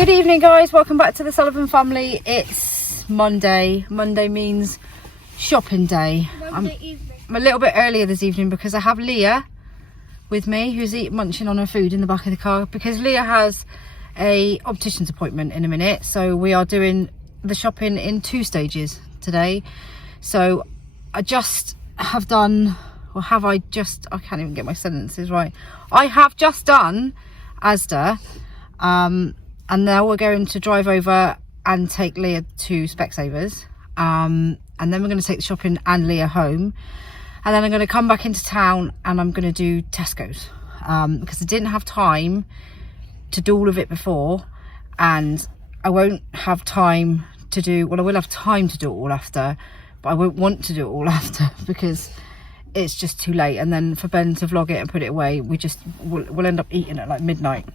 Good evening, guys. Welcome back to the Sullivan family. It's Monday. Monday means shopping day. I'm a little bit earlier this evening because I have Leah with me, who's munching on her food in the back of the car, because Leah has a optician's appointment in a minute. So we are doing the shopping in 2 stages today. So I just have done, or have I just, I can't even get my sentences right. I have just done ASDA, and now we're going to drive over and take Leah to Specsavers, and then we're going to take the shopping and Leah home, and then I'm going to come back into town and I'm going to do Tesco's, because I didn't have time to do all of it before, and I won't have time to do, well, I will have time to do it all after, but I won't want to do it all after because it's just too late. And then for Ben to vlog it and put it away, we'll end up eating at like midnight.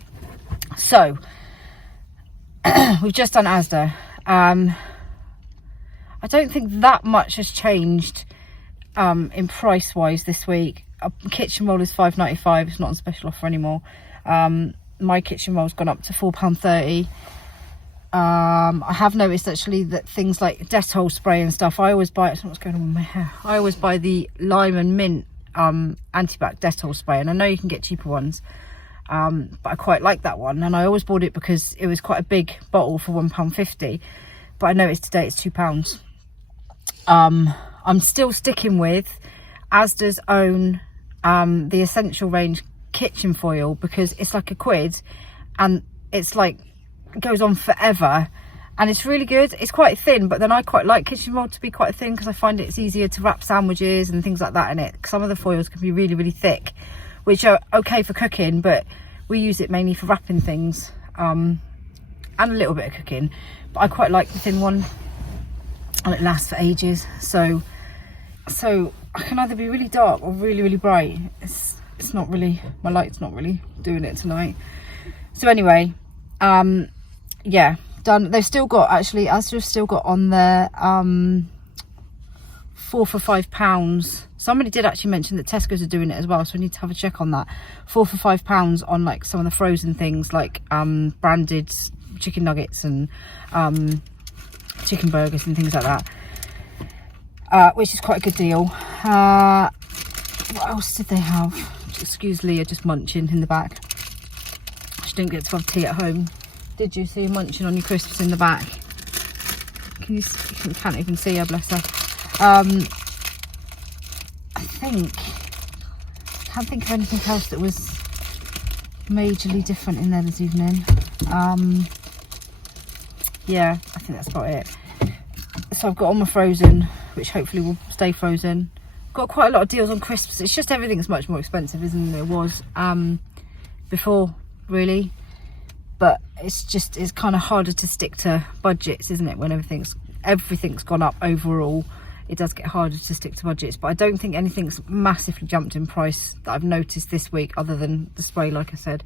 So we've just done ASDA. I don't think that much has changed in price wise this week. A kitchen roll is £5.95. It's not on special offer anymore. My kitchen roll's gone up to £4.30. I have noticed actually that things like Dettol spray and stuff, I always buy it. What's going on with my hair? I always buy the lime and mint antibac Dettol spray, and I know you can get cheaper ones, but I quite like that one, and I always bought it because it was quite a big bottle for £1.50, but I noticed today it's £2. I'm still sticking with Asda's own the essential range kitchen foil, because it's like £1 and it's like, it goes on forever and it's really good. It's quite thin, but then I quite like kitchen roll to be quite thin because I find it's easier to wrap sandwiches and things like that in it. Some of the foils can be really thick, which are okay for cooking, but we use it mainly for wrapping things, and a little bit of cooking, but I quite like the thin one and it lasts for ages. So I can either be really dark or really bright. It's not really, my light's not really doing it tonight. So anyway, yeah, done. They've still got, actually, Asda's still got on their 4 for £5. Somebody did actually mention that Tesco's are doing it as well, so I need to have a check on that. 4 for £5 on like some of the frozen things, like branded chicken nuggets and chicken burgers and things like that, which is quite a good deal. What else did they have? Excuse Leah just munching in the back. She didn't get to have tea at home, did you? See you munching on your crisps in the back. Can you see? You can't even see her, bless her. I can't think of anything else that was majorly different in there this evening. Yeah, I think that's about it. So I've got all my frozen, which hopefully will stay frozen. Got quite a lot of deals on crisps. It's just everything's much more expensive, isn't it? It was before, really, but it's kind of harder to stick to budgets, isn't it, when everything's gone up overall. It does get harder to stick to budgets, but I don't think anything's massively jumped in price that I've noticed this week, other than the spray, like I said.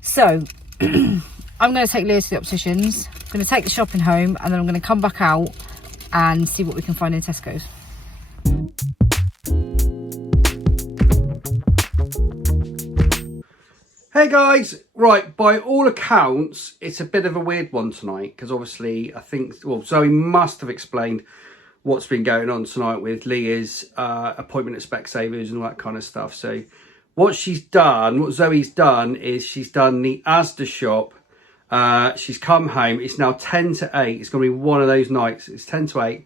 So I'm going to take Leah to the opticians, I'm going to take the shopping home, and then I'm going to come back out and see what we can find in Tesco's. Hey guys, right, by all accounts it's a bit of a weird one tonight, because obviously I think, well, Zoe must have explained what's been going on tonight with Leah's appointment at Specsavers and all that kind of stuff. So what Zoe's done is she's done the ASDA shop. She's come home. It's now 10 to 8. It's going to be one of those nights. It's 10 to 8.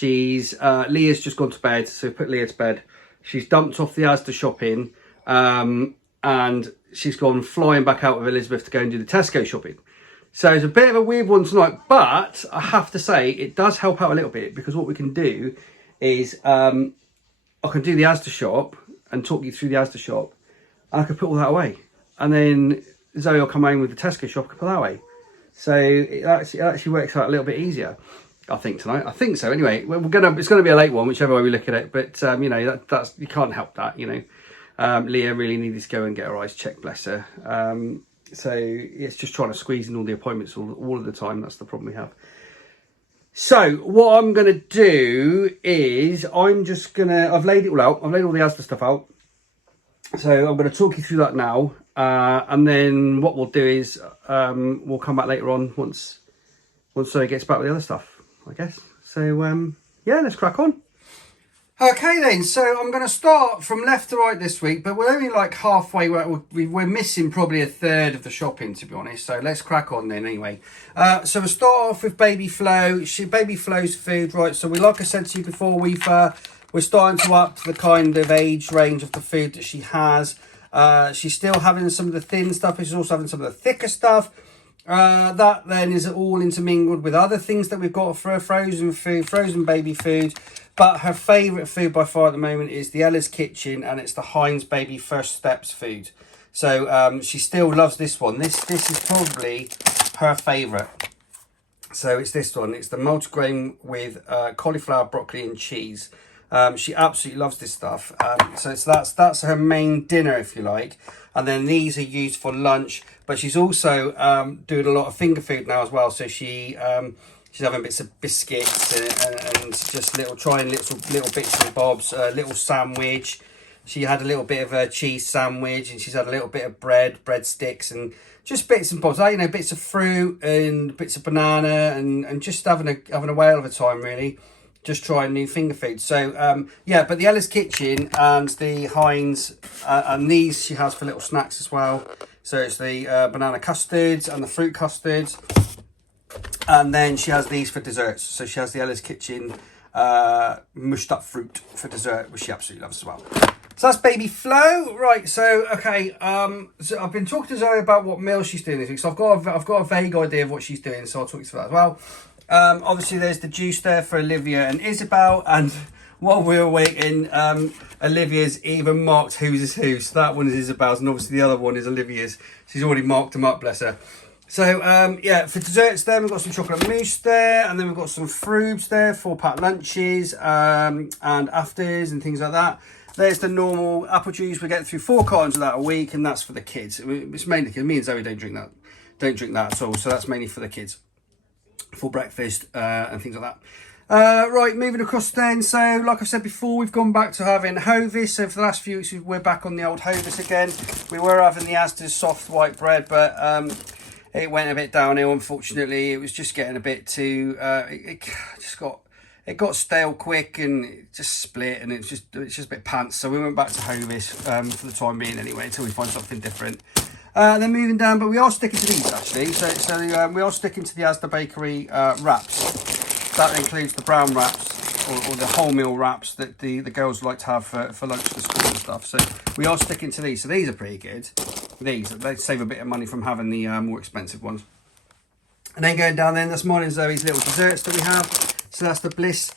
Leah's just gone to bed, so put Leah to bed. She's dumped off the ASDA shopping, and she's gone flying back out with Elizabeth to go and do the Tesco shopping. So it's a bit of a weird one tonight, but I have to say it does help out a little bit, because what we can do is I can do the ASDA shop and talk you through the ASDA shop, and I can put all that away, and then Zoe will come home with the Tesco shop and put that away. So it actually works out a little bit easier, I think, tonight. I think so. Anyway, it's gonna be a late one, whichever way we look at it. But you know, that's you can't help that. You know, Leah really needed to go and get her eyes checked, bless her. So it's just trying to squeeze in all the appointments all of the time. That's the problem we have. So what I'm going to do is I've laid it all out. I've laid all the ASDA stuff out. So I'm going to talk you through that now, and then what we'll do is we'll come back later on once Zoe gets back with the other stuff, I guess. So yeah, let's crack on. Okay then, so I'm going to start from left to right this week, but we're only like halfway. We're missing probably a third of the shopping, to be honest. So let's crack on then anyway. So we'll start off with Baby Flo. Baby Flo's food, right? So like I said to you before, we're starting to up the kind of age range of the food that she has. She's still having some of the thin stuff, but she's also having some of the thicker stuff. That then is all intermingled with other things that we've got for her frozen food, frozen baby food. But her favourite food by far at the moment is the Ella's Kitchen, and it's the Heinz Baby First Steps food. So she still loves this one. This is probably her favourite. So it's this one. It's the multigrain with cauliflower, broccoli and cheese. She absolutely loves this stuff. So that's her main dinner, if you like. And then these are used for lunch. But she's also doing a lot of finger food now as well. So she's having bits of biscuits and just trying little bits and bobs. A little sandwich. She had a little bit of a cheese sandwich, and she's had a little bit of breadsticks, and just bits and bobs. Like, you know, bits of fruit and bits of banana, and just having a whale of a time, really. Just trying new finger food. So yeah, but the Ella's Kitchen and the Heinz, and these she has for little snacks as well. So it's the banana custards and the fruit custards. And then she has these for desserts. So she has the Ella's Kitchen mushed up fruit for dessert, which she absolutely loves as well. So that's Baby Flo. Right, so okay, so I've been talking to Zoe about what meal she's doing this week. So I've got a vague idea of what she's doing, so I'll talk you through that as well. Obviously there's the juice there for Olivia and Isabel, and while we were waiting, Olivia's even marked whose is whose. So that one is Isabel's, and obviously the other one is Olivia's. She's already marked them up, bless her. So yeah, for desserts there, we've got some chocolate mousse there, and then we've got some frubes there, 4-pack lunches, and afters and things like that. There's the normal apple juice. We get through 4 cartons of that a week, and that's for the kids. It's mainly because me and Zoe don't drink that at all, so that's mainly for the kids for breakfast and things like that. Right, moving across then. So like I said before, we've gone back to having Hovis. So for the last few weeks, we're back on the old Hovis again. We were having the ASDA's soft white bread, but it went a bit downhill, unfortunately. It was just getting a bit too it got stale quick, and it just split, and it's just a bit pants. So we went back to Hovis for the time being anyway, until we find something different. Then moving down, but we are sticking to these actually. So we are sticking to the ASDA Bakery wraps. That includes the brown wraps or the wholemeal wraps that the girls like to have for lunch for school and stuff. So we are sticking to these. So these are pretty good. They save a bit of money from having the more expensive ones. And then going down then, that's mine and Zoe's little desserts that we have. So that's the Bliss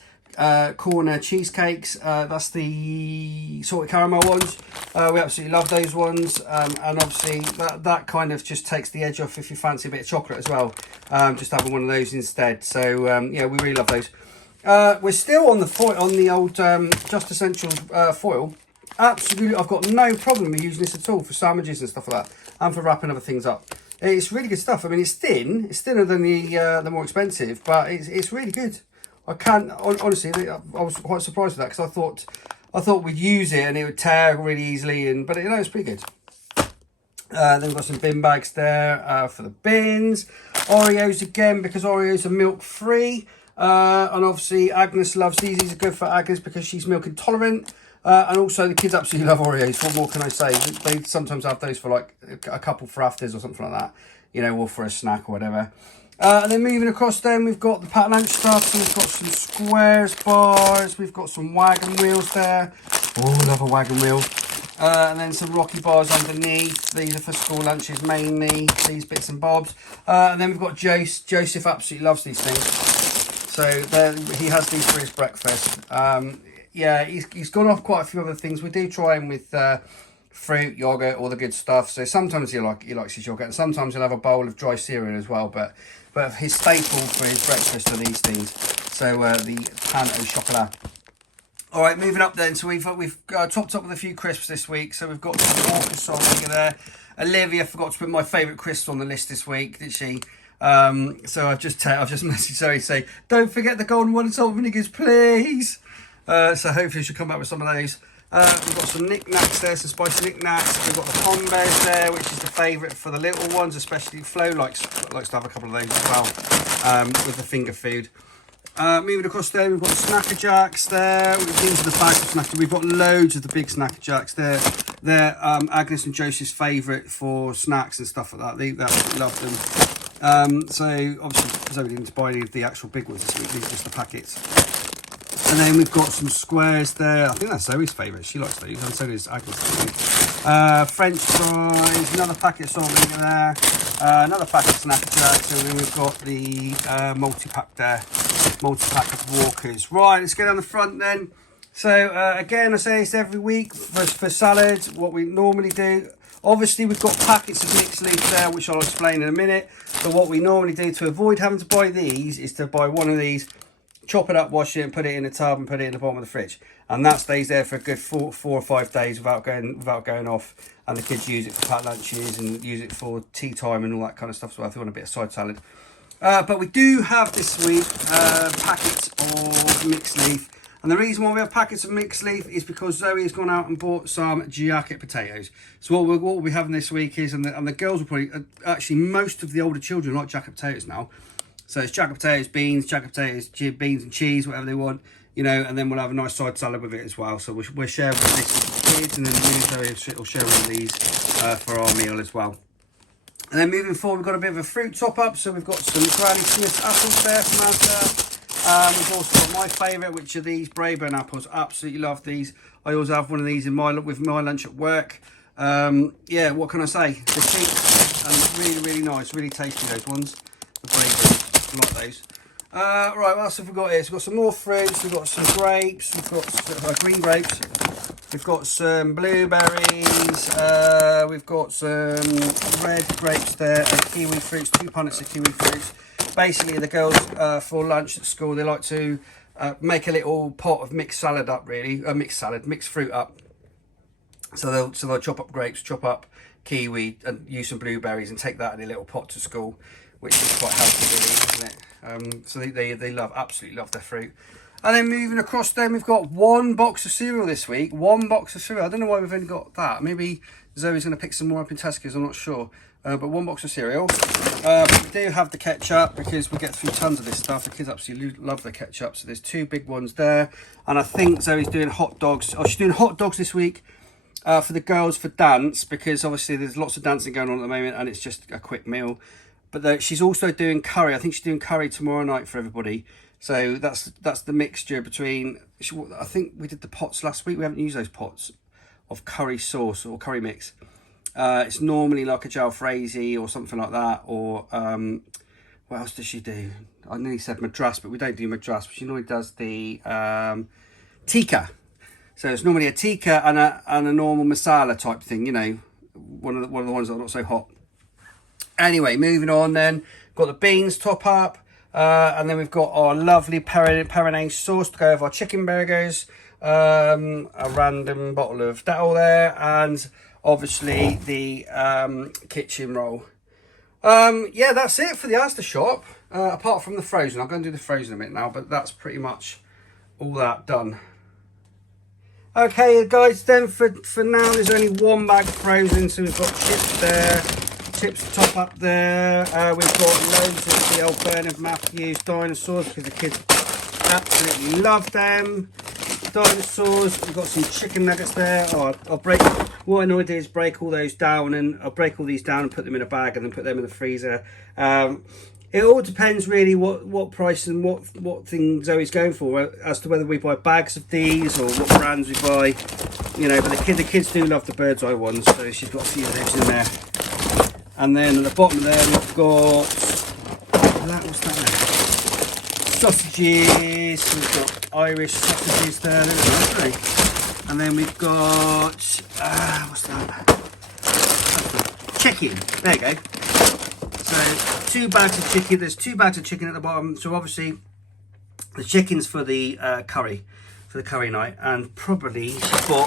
corner cheesecakes. That's the salted caramel ones. We absolutely love those ones, and obviously that kind of just takes the edge off if you fancy a bit of chocolate as well. Just having one of those instead. So yeah, we really love those. We're still on the foil, on the old Just Essentials foil. Absolutely, I've got no problem with using this at all for sandwiches and stuff like that, and for wrapping other things up. It's really good stuff. I mean, it's thin. It's thinner than the more expensive, but it's really good. Honestly, I was quite surprised with that, because I thought we'd use it and it would tear really easily, but it's pretty good. Then we've got some bin bags there for the bins. Oreos again, because Oreos are milk free, and obviously Agnes loves these. These are good for Agnes because she's milk intolerant. And also the kids absolutely love Oreos. What more can I say? They sometimes have those for like a couple for afters or something like that, you know, or for a snack or whatever. And then moving across then, we've got the Pat Lunch stuff. So we've got some squares bars. We've got some wagon wheels there. Oh, I love a wagon wheel. And then some Rocky bars underneath. These are for school lunches mainly, these bits and bobs. And then we've got Joseph absolutely loves these things. So he has these for his breakfast. Yeah, he's gone off quite a few other things. We do try him with fruit, yogurt, all the good stuff. So sometimes he likes his yogurt, and sometimes he'll have a bowl of dry cereal as well. But his staple for his breakfast are these things. So the pain au chocolat. All right, moving up then. So we've topped up with a few crisps this week. So we've got some Walker salt vinegar there. Olivia forgot to put my favourite crisps on the list this week, did she? So I've just messaged Zoe say, don't forget the golden one and salt vinegars, please. So hopefully she'll come back with some of those. We've got some knickknacks there, some spicy knickknacks. We've got the combos there, which is the favourite for the little ones, especially Flo likes to have a couple of those as well, with the finger food. Moving across there, we've got Snacker Jacks there. We've been to the bags of Snacker. We've got loads of the big Snacker Jacks there. They're Agnes and Joseph's favourite for snacks and stuff like that. They absolutely love them. So obviously, Zoe didn't buy any of the actual big ones this week. These are just the packets. And then we've got some squares there. I think that's Zoe's favourite. She likes those, and so does Agnes. French fries. Another packet of salt vinegar there. Another packet of Snacker Jacks. And then we've got the multi-pack there. Multi-pack of Walkers. Right, let's go down the front then. So again, I say this every week for salads, what we normally do. Obviously, we've got packets of mixed leaf there, which I'll explain in a minute. But what we normally do to avoid having to buy these is to buy one of these, chop it up, wash it, and put it in a tub and put it in the bottom of the fridge. And that stays there for a good 4 or 5 days without going off. And the kids use it for packed lunches and use it for tea time and all that kind of stuff. So if you want a bit of side salad. But we do have this week packets of mixed leaf. And the reason why we have packets of mixed leaf is because Zoe has gone out and bought some 𝙲𝙾𝙽𝙃 potatoes. So what we'll be having this week is, and the girls will probably, actually most of the older children like 𝙲𝙾𝙽𝙃 potatoes now. So it's 𝙲𝙾𝙽𝙃 potatoes, beans, 𝙲𝙾𝙽 potatoes, beans and cheese, whatever they want, you know, and then we'll have a nice side salad with it as well. So we're sharing with this with the kids, and then Zoe will share one of these for our meal as well. And then moving forward, we've got a bit of a fruit top up. So we've got some Granny Smith apples there from ASDA. We've also got my favourite, which are these Braeburn apples. Absolutely love these. I always have one of these in with my lunch at work. Yeah, what can I say? They're cheap and really, really nice. Really tasty, those ones. The Braeburn, I like those. Right, what else have we got here? So we've got some more fruits. We've got some grapes. We've got green grapes. We've got some blueberries, we've got some red grapes there, and kiwi fruits, 2 punnets of kiwi fruits. Basically, the girls for lunch at school, they like to make a little pot of mixed salad up, really, mixed fruit up. So they'll chop up grapes, chop up kiwi, and use some blueberries, and take that in a little pot to school, which is quite healthy, really, isn't it? So they absolutely love their fruit. And then moving across then, we've got 1 box of cereal this week. 1 box of cereal. I don't know why we've only got that. Maybe Zoe's going to pick some more up in Tesco's, I'm not sure. But 1 box of cereal. We do have the ketchup because we get through tons of this stuff. The kids absolutely love the ketchup. So there's 2 big ones there. And I think Zoe's doing hot dogs. Oh, she's doing hot dogs this week for the girls for dance, because obviously there's lots of dancing going on at the moment and it's just a quick meal. But she's also doing curry. I think she's doing curry tomorrow night for everybody. So that's the mixture between, I think we did the pots last week. We haven't used those pots of curry sauce or curry mix. It's normally like a jalfrezi or something like that. Or what else does she do? I nearly said madras, but we don't do madras. But she normally does the tikka. So it's normally a tikka and a normal masala type thing. You know, one of the ones that are not so hot. Anyway, moving on then. Got the beans top up. And then we've got our lovely Perinane sauce to go with our chicken burgers, a random bottle of 𝚫𝙁 there, and obviously the kitchen roll. Yeah, that's it for the ASDA shop, apart from the frozen. I'm going to do the frozen a minute now, but that's pretty much all that done. Okay, guys, then for now, there's only 1 bag frozen, so we've got chips there. Chips top up there. We've got loads of the old Bernard Matthews dinosaurs because the kids absolutely love them. Dinosaurs. We've got some chicken nuggets there. Oh, I'll break. What I normally do is break all those down, and I'll break all these down and put them in a bag, and then put them in the freezer. It all depends really what price and what thing Zoe's going for as to whether we buy bags of these or what brands we buy. You know, but the kids do love the 𝚫𝙼𝙃 ones, so she's got a few of those in there. And then at the bottom there we've got what's that now? Sausages. We've got Irish sausages there. And then we've got what's that? Chicken. There you go. So 2 bags of chicken. There's 2 bags of chicken at the bottom. So obviously the chicken's for the curry night, and probably for.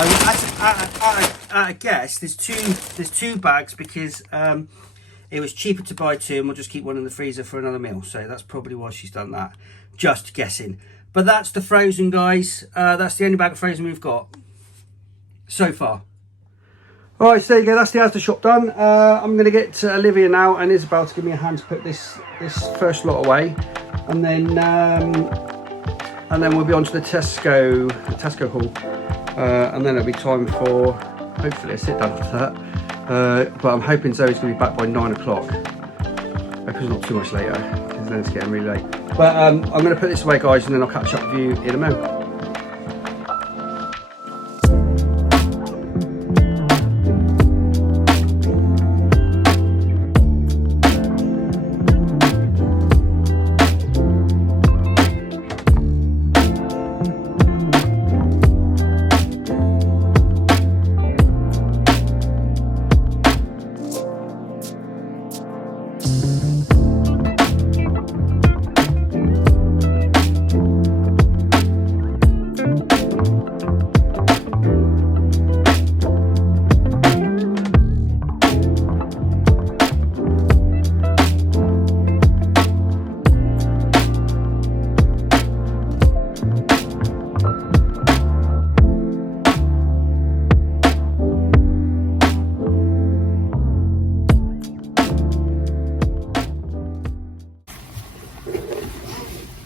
I guess there's two bags because it was cheaper to buy 2, and we'll just keep 1 in the freezer for another meal. So that's probably why she's done that. Just guessing. But that's the frozen, guys. That's the only bag of frozen we've got so far. All right, so there you go. That's the ASDA shop done. I'm going to get Olivia now and Isabel to give me a hand to put this first lot away, and then we'll be on to the Tesco haul, and then it'll be time for hopefully a sit down after that. But I'm hoping Zoe's going to be back by 9 o'clock. Hope it's not too much later, because then it's getting really late. But I'm going to put this away, guys, and then I'll catch up with you in a moment.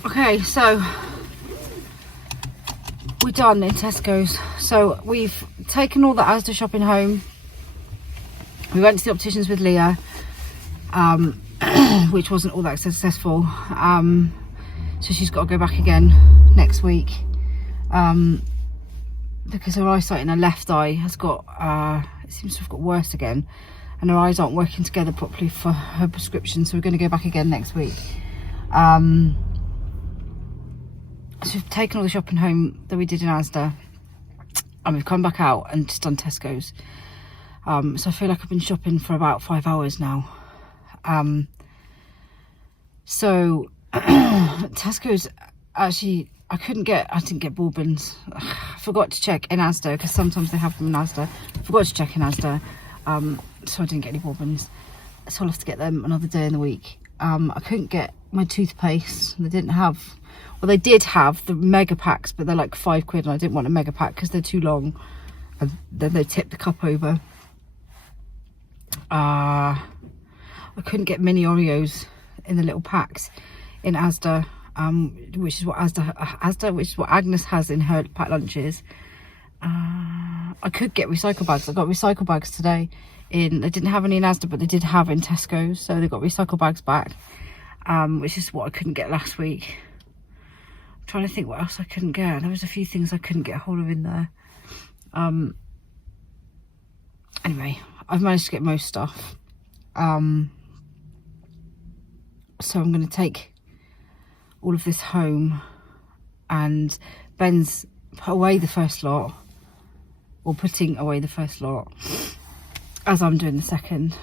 Okay, so we're done in Tesco's. So we've taken all the ASDA shopping home. We went to the opticians with Leah, which wasn't all that successful. So she's got to go back again next week, because her eyesight in her left eye has got, it seems to have got worse again, and her eyes aren't working together properly for her prescription. So we're going to go back again next week. So we've taken all the shopping home that we did in ASDA, and we've come back out and just done Tesco's. So I feel like I've been shopping for about 5 hours now. So Tesco's, actually I didn't get 𝚫𝚃𝙃𝙃𝙃. I forgot to check in ASDA, because sometimes they have them in ASDA. I forgot to check in ASDA, so I didn't get any 𝚫𝚃𝙃𝙃. So I'll have to get them another day in the week. I couldn't get my toothpaste. They didn't have, well, they did have the mega packs, but they're like £5, and I didn't want a mega pack because they're too long, and then they tip the cup over. I couldn't get mini Oreos in the little packs in ASDA, which is what Agnes has in her packed lunches. I could get recycle bags. I got recycle bags today. They didn't have any in ASDA, but they did have in Tesco's, so they got recycle bags back, which is what I couldn't get last week. I'm trying to think what else I couldn't get. There was a few things I couldn't get a hold of in there. Anyway, I've managed to get most stuff. So I'm going to take all of this home, and Ben's put away the first lot, or putting away the first lot, as I'm doing the second.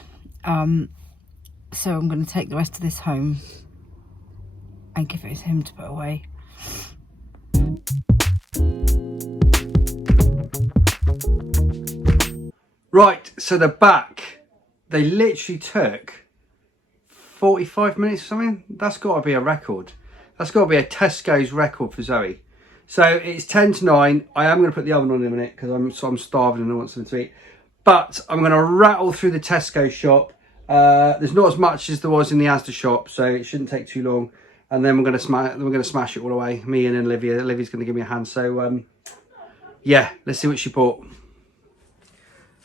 So I'm going to take the rest of this home and give it to him to put away. Right, so the back, they literally took 45 minutes or something. That's got to be a record. That's got to be a Tesco's record for Zoe. So it's 10 to 9. I am going to put the oven on in a minute because I'm starving and I want something to eat. But I'm going to rattle through the Tesco shop. There's not as much as there was in the ASDA shop, so it shouldn't take too long. And then we're going to smash it all away. Me and Olivia. Olivia's going to give me a hand. So yeah, let's see what she bought.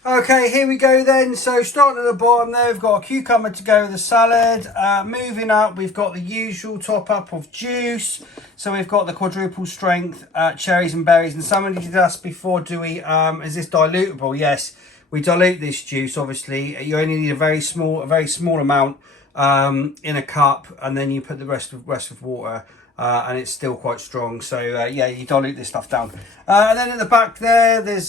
Okay, here we go then. So starting at the bottom there, we've got a cucumber to go with the salad. Moving up, we've got the usual top up of juice. So we've got the quadruple strength cherries and berries. And somebody did ask before, is this dilutable? Yes, we dilute this juice. Obviously, you only need a very small amount in a cup, and then you put the rest of water. And it's still quite strong, so yeah, you dilute this stuff down. And then at the back there, there's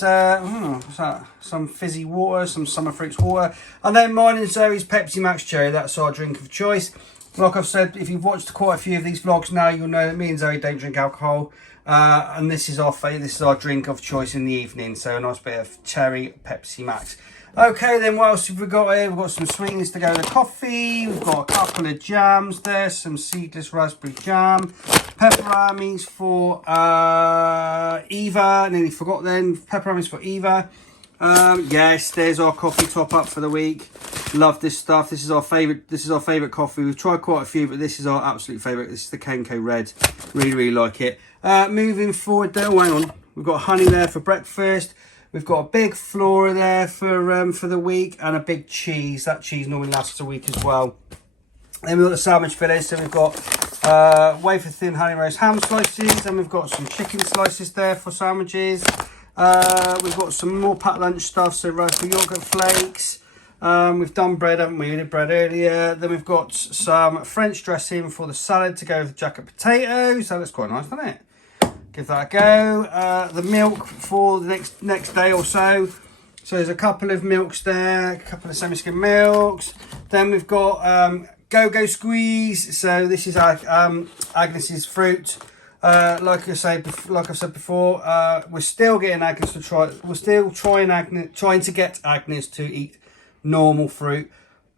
some fizzy water, some summer fruits water, and then mine and Zoe's Pepsi Max Cherry. That's our drink of choice. Like I've said, if you've watched quite a few of these vlogs now, you'll know that me and Zoe don't drink alcohol, and this is our drink of choice in the evening. So a nice bit of cherry Pepsi Max. Okay, then what else have we got here? We've got some sweeteners to go with the coffee. We've got a couple of jams there, some seedless raspberry jam. Pepperonis for Eva. Nearly forgot then. Pepperonis for Eva. Yes, there's our coffee top up for the week. Love this stuff. This is our favourite. This is our favourite coffee. We've tried quite a few, but this is our absolute favourite. This is the Kenko Red. Really like it. Moving forward there. Oh, hang on. We've got honey there for breakfast. We've got a big flora there for the week, and a big cheese. That cheese normally lasts a week as well. Then we've got the sandwich fillets. So we've got wafer thin honey roast ham slices, and we've got some chicken slices there for sandwiches. We've got some more packed lunch stuff, so raspberry yogurt flakes. We've done bread, haven't we? We did bread earlier. Then we've got some French dressing for the salad to go with the jacket potatoes. That looks quite nice, doesn't it? Give that a go. The milk for the next day or so. So there's a couple of milks there, a couple of semi-skim milks. Then we've got Go-Go Squeeze. So this is Agnes's fruit. Like I've said before, we're still getting Agnes to try. We're still trying to get Agnes to eat normal fruit.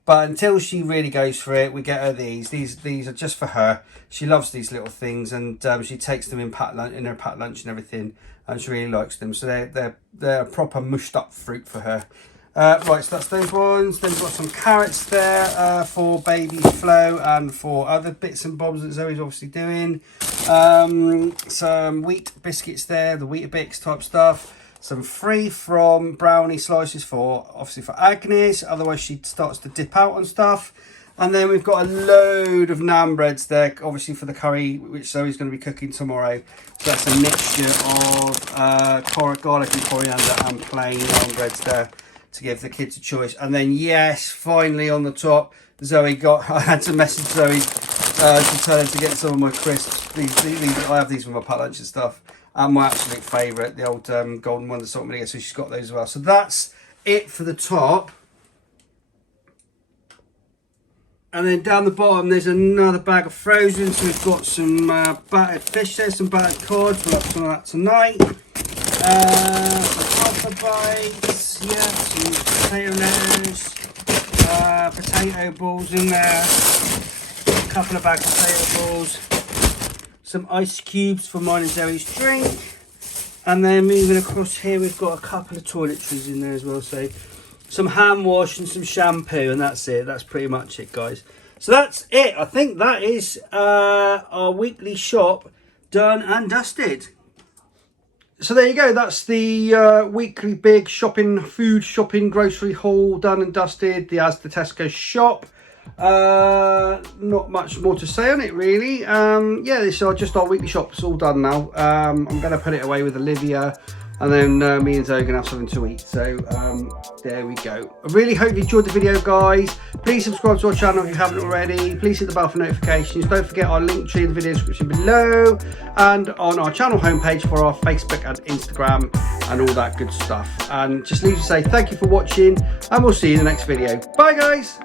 But until she really goes for it, we get her these. These are just for her. She loves these little things, and she takes them in her packed lunch and everything, and she really likes them. So they're proper mushed up fruit for her. Right, so that's those ones. Then we've got some carrots there for baby Flo and for other bits and bobs that Zoe's obviously doing. Some wheat biscuits there, the Weetabix type stuff. Some free from brownie slices for Agnes, otherwise she starts to dip out on stuff. And then we've got a load of naan breads there, obviously for the curry, which Zoe's going to be cooking tomorrow. So that's a mixture of garlic and coriander and plain naan breads there to give the kids a choice. And then yes, finally on the top, I had to message Zoe to tell her to get some of my crisps. I have these with my packed lunch and stuff. And my absolute favourite, the old Golden Wonder Salt and Vinegar, so she's got those as well. So that's it for the top. And then down the bottom, there's another bag of frozen. So we've got some battered fish there, some battered cod. We'll have some of that tonight. Some alpha bites, yeah, some potato lettuce, potato balls in there, a couple of bags of potato balls. Some ice cubes for mine and Zoe's drink. And then moving across here, we've got a couple of toiletries in there as well. So some hand wash and some shampoo, and that's it. That's pretty much it, guys. So that's it. I think that is our weekly shop done and dusted. So there you go. That's the weekly big food shopping grocery haul done and dusted. The ASDA TESCO shop. Not much more to say on it really. Yeah, this is just our weekly shop. It's all done now. I'm going to put it away with Olivia, and then me and Zoe are going to have something to eat. So there we go. I really hope you enjoyed the video, guys. Please subscribe to our channel if you haven't already. Please hit the bell for notifications. Don't forget our link tree in the video description below, and on our channel homepage for our Facebook and Instagram and all that good stuff. And just leave to say thank you for watching, and we'll see you in the next video. Bye guys.